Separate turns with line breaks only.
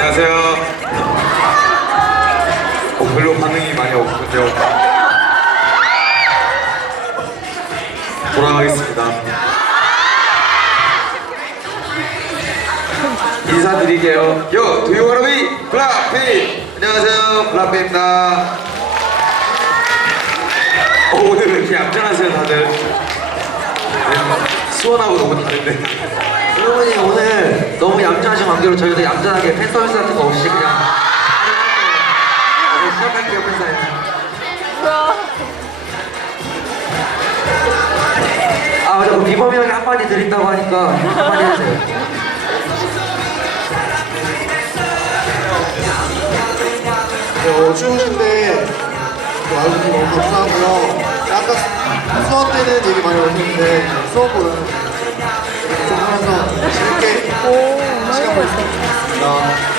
안녕하세요. 어, 별로 반응이 많이 없군요. 돌아가겠습니다. 인사드릴게요. 요, 두유 하라비 블라페이! 안녕하세요. 블라페입니다. 어, 오늘 왜 이렇게 얌전하세요, 다들? 네, 수원하고 너무 다른데.
여러분, 관계로 저희도 얌전하게 팬 서비스 같은 거 없이 그냥 바로 시작할게요 팬사인 아 맞아 그 비범이 형이 한마디 드린다고 하니까 한마디 해주세요.
네, 어쉬우신데 와주셔서 너무 감사하고요. 아까 수원 때는 얘기 많이 오셨는데 수원보다는 좀 하면서 재밌게 시간 我的